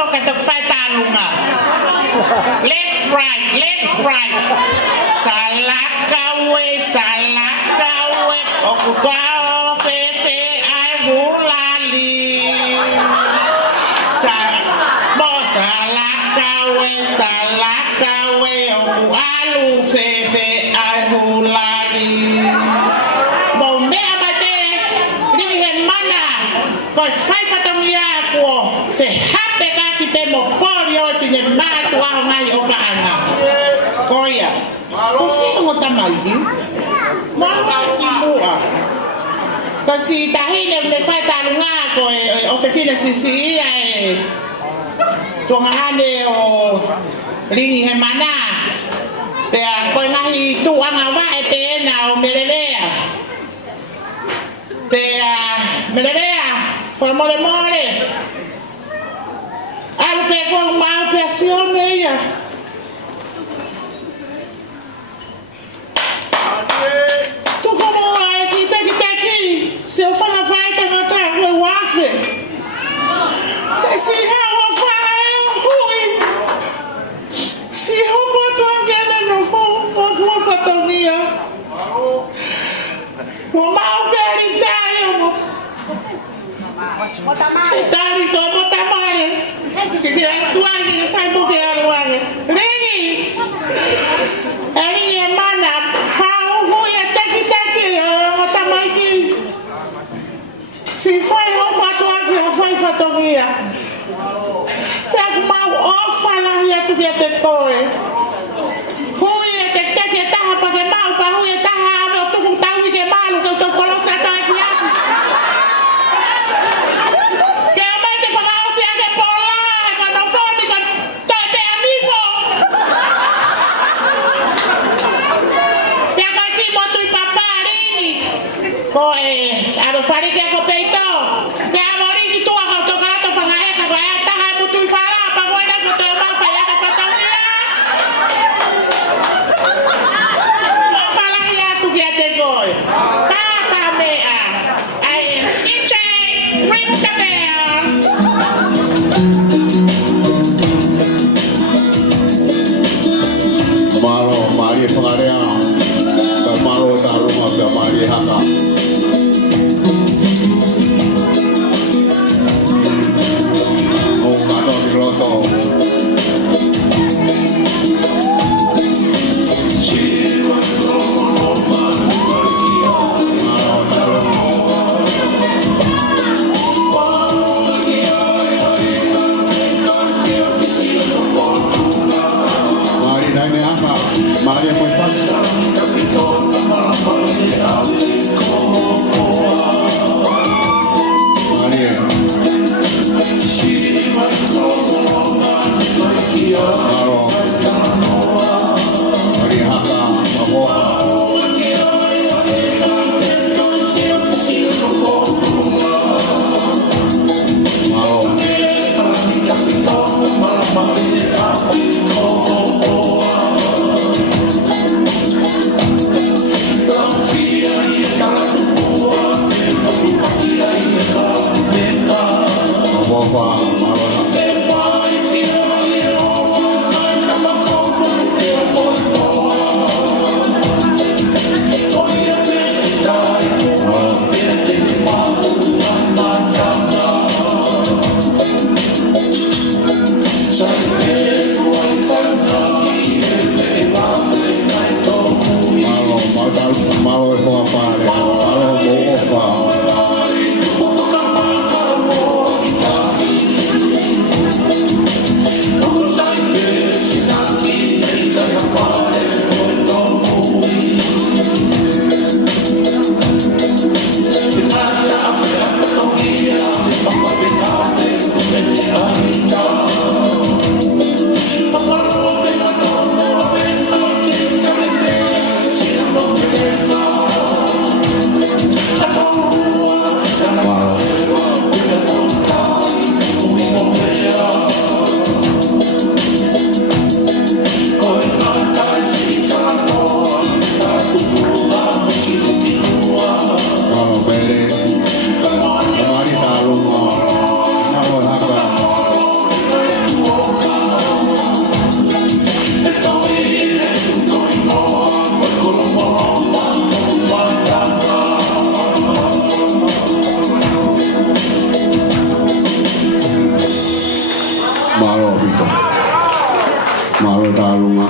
toca to fai talunga. Left right. Salakawe. Okutao fefe ai hulali. Salakawe. Alu fefe ai hulali. Bombea bate. Lihe mana. Koi fai fatamia ko. Te hape kaki te mo polio fine matu au ngai o faanga. Koia. Kusi ngo tamai. Mama kimua. Kasi tahine me fai talunga ko o fefina sisi ai. Tonga ane o ringi he mana. Te ko ngahi tu anga wa e pena o melevea. Te melevea por mole. Al pe con mal presión ella. Tu como aqui se eu falar vai tá no tá o wafe. Se eu falar eu fui. Se eu boto alguém no fundo, vou fatomia. O mal peritaio. Itali como tamare. Que tu aí faz buguear o ar. Regi. Ele é mana. Si fai roupa tua que fai fatomia. Pega mal ofa lá e tu que te coi. Hui te que tá para que mal para hui tá eu tô com tal que mal que eu tô colocando aqui. Que a mãe te fala assim que por lá que não foi que tá bem nisso. Pega aqui moto e paparini. Coi, a do fari que é peito. Tata mea. Malo talunga.